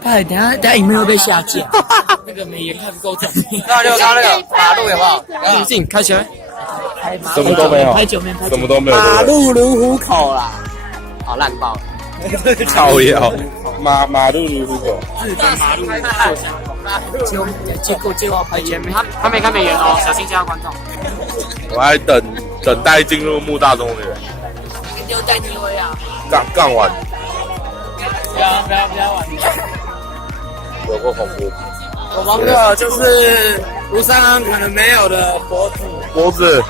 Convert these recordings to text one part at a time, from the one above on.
拍，等下影片会被下架。那个美颜看不够正。那就刚那个马路有没有？眼镜开起来。什么都没有，拍九面，什么都没有。马路如虎口啦，好烂爆了。靠腰，马路如虎口。日本马路结果拍前面，他没看美颜哦，小心其他观众。我还等待进入木大中的人。就带你回啊。杠完。不要玩。有够恐怖。我玩的就是吴三安可能没有的脖子。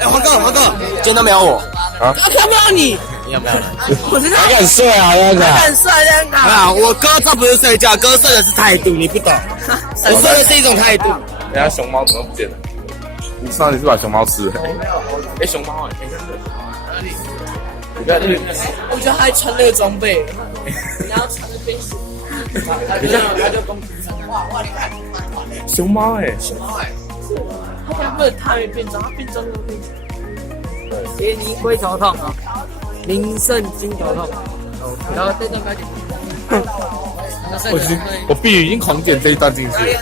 哎，黄哥，今天都没有我啊？看不到你。你有没有？我真的还敢睡啊，那个？很帅，那个。啊，我哥这不是睡觉，哥睡的是态度，你不懂。我睡的是一种态度。人家熊猫怎么不见了？你上次是把熊猫吃了？哎，熊猫哎，你看，我觉得他还穿那个装备，然后穿的背心。等一下，他就公主熊猫哎，他没变装，他变装都变装。杰尼龟头痛啊，林胜金头痛。然后这段快点。我必须已经狂点这一段进去了。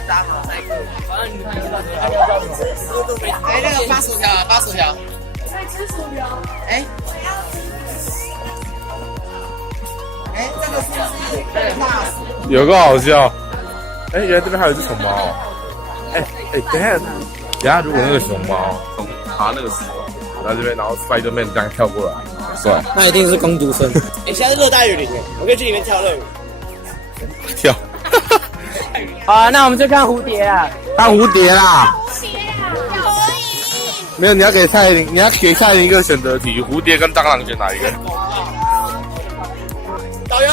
哎，那个发薯条啊，发薯条。在吃薯条。哎，这个是不是辣死？有个好笑。哎，原来这边还有一只熊猫哦。哎，等一下，如果那个熊猫从爬那个石头，然后这边，然后 Spider-Man 这样跳过来，帅。那一定是工读生。哎，现在是热带雨林，我可以去里面跳热舞。跳。好啊，那我们就看蝴蝶啊，看蝴蝶啦。没有，你要给蔡依林一个选择题，蝴蝶跟蟑螂选哪一个？导游，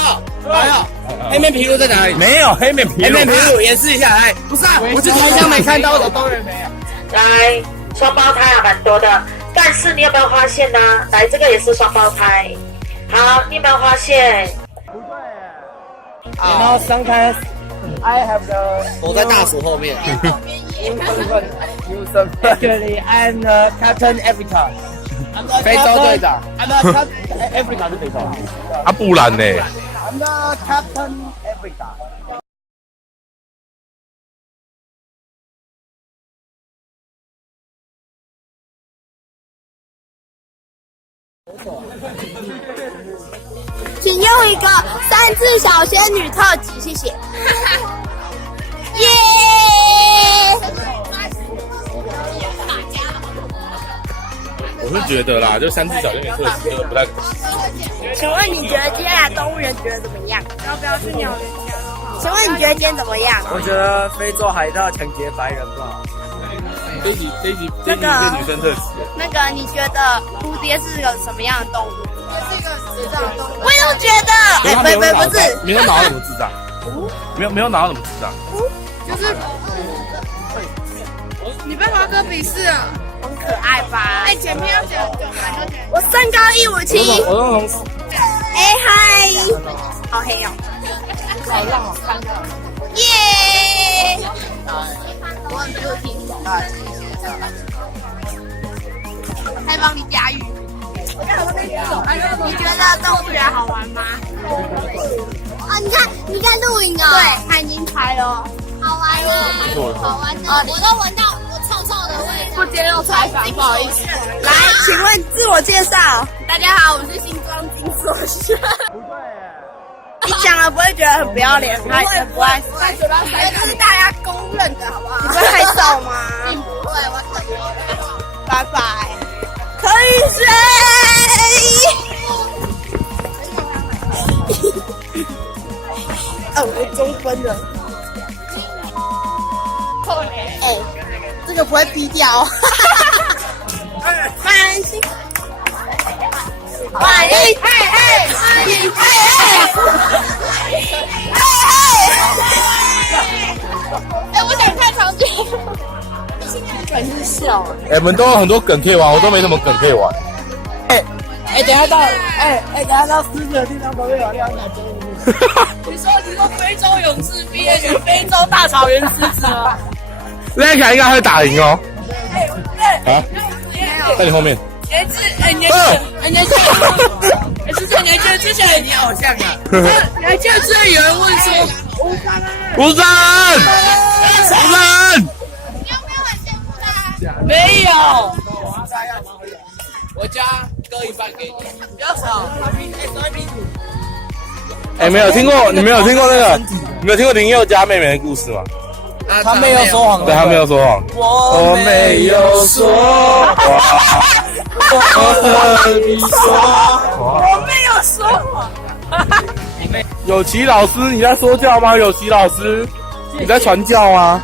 黑面琵鹭在哪里？没有黑面琵鹭。黑面琵鹭演示一下，来，不是啊，我去台江没看到的，当然没有。来，双胞胎啊，蛮多的，但是你有没有发现呢？来，这个也是双胞胎。好，你有没有发现？然后sometimes I have the 我在大鼠后面。Actually, I'm the Captain Africa. 非洲队长。I'm the Captain Africa 是非洲。啊，不然呢 I'm the Captain Africa. 请用一个3字小仙女特辑，谢谢。耶！我是觉得啦，就3只小仙女特辑不太可惜。请问你觉得接下来动物园觉得怎么样？要不要去鸟人家？请问你觉得今天怎么样？我觉得非洲海盗抢劫白人不好。这集是女生特辑。那个你觉得蝴蝶是个什么样的动物？是一个智障动物。我也觉得。哎，不是。没有脑什么智障。没有脑什么智障。就是你被华哥鄙视了。很可爱吧？哎，前面要剪我身高157。我用同事。哎嗨，好黑哦。好浪好看的。耶！我很不听。还帮你驾驭。你觉得动物园好玩吗？啊，你看录影哦。对，他已经拍了。好玩哦，好玩的。我都闻到我臭臭的味道。不接受采访，不好意思。来，请问自我介绍。大家好，我是新庄金所轩。不对。你讲了不会觉得很不要脸，他很不爱说。这是大家公认的，好不好？你会害臊吗？不会，我可不会。拜拜。可以睡。我中分了。哎，这个不会低调。满心。欢迎，哎，我想看长久。梗是笑。我们都有很多梗可以玩，我都没什么梗可以玩。等一下到狮子的地方都会有亮奶真物。你说非洲勇士毕业于非洲大草原狮子吗？那个应该会打赢哦。啊？在你后面。你还记得之前你好像啊！你还记得之前有吴尚恩，吴尚恩，你有没有很羡慕他？没有。我家割一半给你，不要吵。哎，没有听过，你没有听过那个，你没有听过林宥嘉妹妹的故事吗？他没有说谎，对，他没有说谎。我没有说谎，我和你说谎。我没有说谎。有奇老师，你在说教吗？有奇老师，你在传教吗？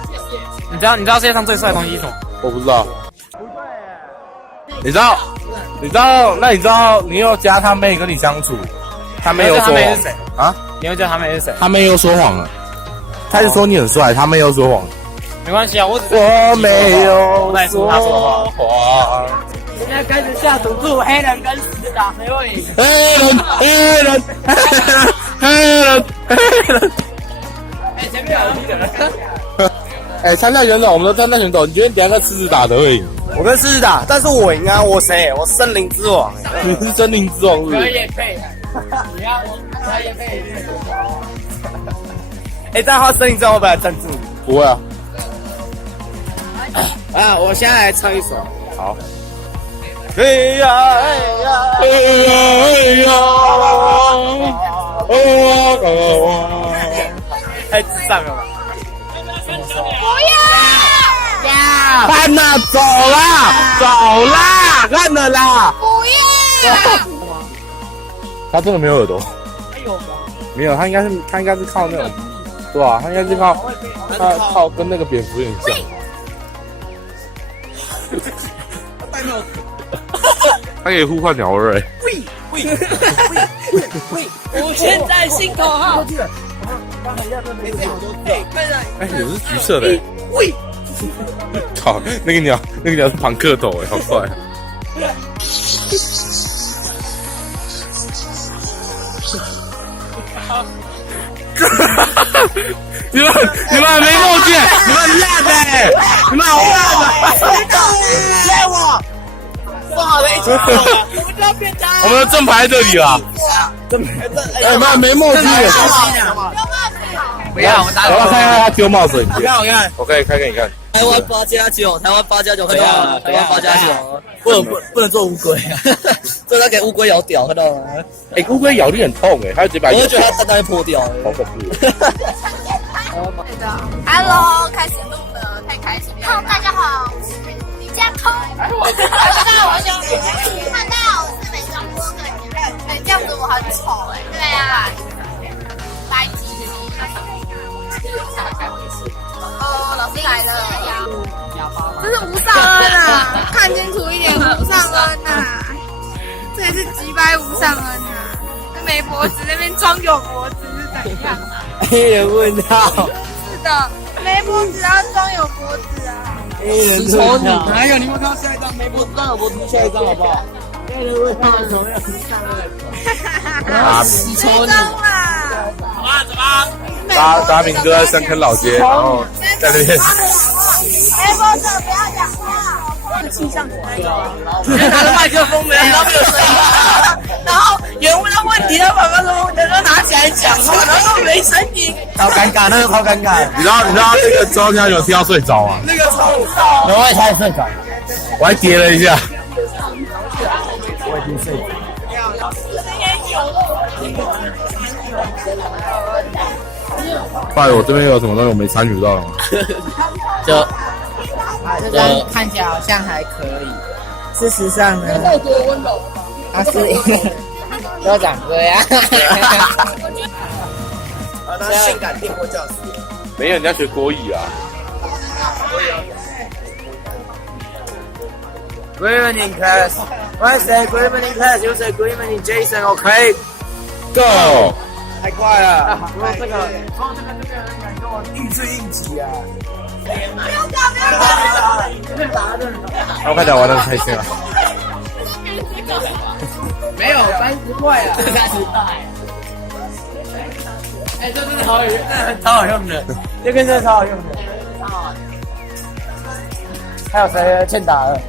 你知道世界上最帅的东西是什么？我不知道。你知道？那你知道林宥嘉他妹跟你相处，他妹又说谎是谁啊？你会叫他妹是谁？他妹又说谎了。他是说你很帅，他妹又说谎。没关系啊，我没有说谎。现在开始下赌注，黑人跟狮子打谁会赢？黑人。哎，前面有一个人。哎，参赛选手，我们的参赛选手，你觉得你等下跟狮子打的会赢？我跟狮子打，但是我赢啊！我谁？我森林之王。你是森林之王是不是？可以配，你要也配。哎，这样的话森林之王会不会来赞助你？不会啊。啊，我现在来唱一首。好。哎呀哎呀哎呀哎呀！太智障了吧！不要！呀！看呐，走啦，看了啦。不要！他真的没有耳朵？还有吗？没有，他应该是靠那种，对吧？他应该是靠跟那个蝙蝠有点像。他可以呼唤鸟儿我现在新口号。哎，有是橘色的。靠，那个鸟是庞克头哎，好帅。你们很没默契，你们很烂的，你们好烂的。赖我，不好的一起我们就要变态。我们的正牌这里啦。哎，你们没默契。不要，我打。我要看一下他丢帽子的影片。我看。我可以开给你看。台湾8+9，台湾8+9，看到吗？台湾8+9，不能做乌龟啊，这要给乌龟咬屌，看到吗？哎，乌龟咬力很痛哎，它直接把。我就觉得它蛋蛋会破掉，好恐怖。对的 ，Hello， 开始录了，太开心了。大家好，我是李佳彤。看到我是美妆播的，哎，这样子我很丑哎。对啊，白鸡。哦，老师来了。这是吴尚恩啊，看清楚一点，吴尚恩啊，这也是击败吴尚恩啊。没脖子那边装有脖子是怎样？黑人问号。是的，没脖子要装有脖子啊。黑人问号。哪有？你们看到下一张没脖子装有脖子，下一张好不好？黑人问号的时候要上达你抽你啦！怎么？达明哥在深坑老街，然后在那边。没脖子不要讲话。气象组那个，直接拿着麦克风，没有声音，然后有人问他问题，他把麦克风拿起来讲话，然后没声音，好尴尬，那个好尴尬。你知道那个周家有听到睡着吗？那个超燥。我也差点睡着，我还跌了一下。我已经睡着。拜，我这边有什么东西我没参与到吗？就看起来好像还可以，事实上呢，他是一个都长这样。他性感电波教师，没有，人家学国语啊。Good evening, class. I say good evening, class. You say good evening, Jason. OK, Go！ 太快了。这个应字应急啊。然后看起来玩得很开心啊。没有30块啊，30块。哎，这真的好有用，真的超好用的，这个真的超好用的。还有谁欠打了？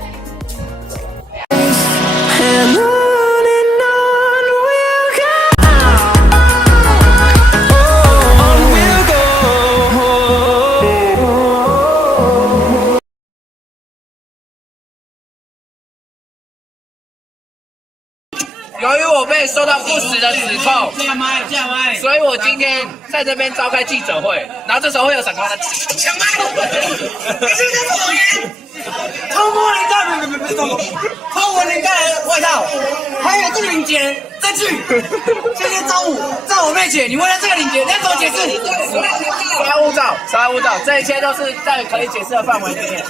被受到不实的指控，所以我今天在这边召开记者会，然后这时候会有闪光灯抢麦，你是在做什么？偷摸人家不是偷闻人家的外套，还有这个领结，证据。今天中午在我面前，你问了这个领结，你要怎么解释？稍安勿躁，这一切都是在可以解释的范围里面。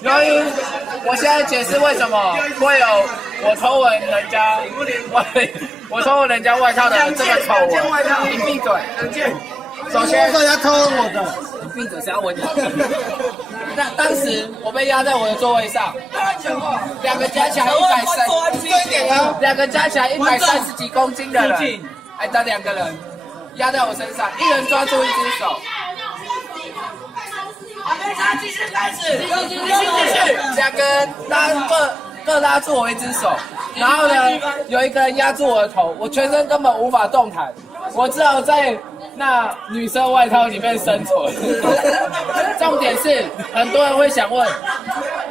由于我现在解释为什么会有我偷闻人家外套的这个丑闻，你闭嘴。首先，说要偷我的，你闭嘴，谁要闻你？那当时我被压在我的座位上，两个加起来130几公斤的人，还等2个人压在我身上，一人抓住一只手。继续开始，继续，两个人各拉住我一只手，然后呢，有一个人压住我的头，我全身根本无法动弹，我只好在那女生外套里面生存。重点是，很多人会想问，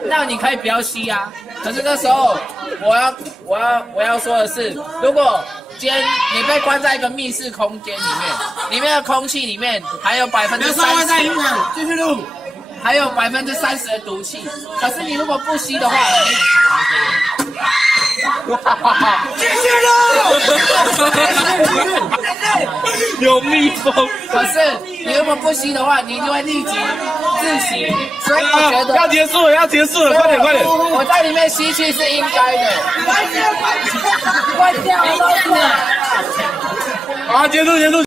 那你可以不要吸啊？可是这时候，我要说的是，如果今天你被关在一个密室空间里面的空气里面还有30%，继续录。还有30%的毒气，可是你如果不吸的话，继续录，有蜜蜂。可是你如果不吸的话，你一定会立即窒息。所以我觉得要结束了，快点！我在里面吸气是应该的。关掉了。好，结束。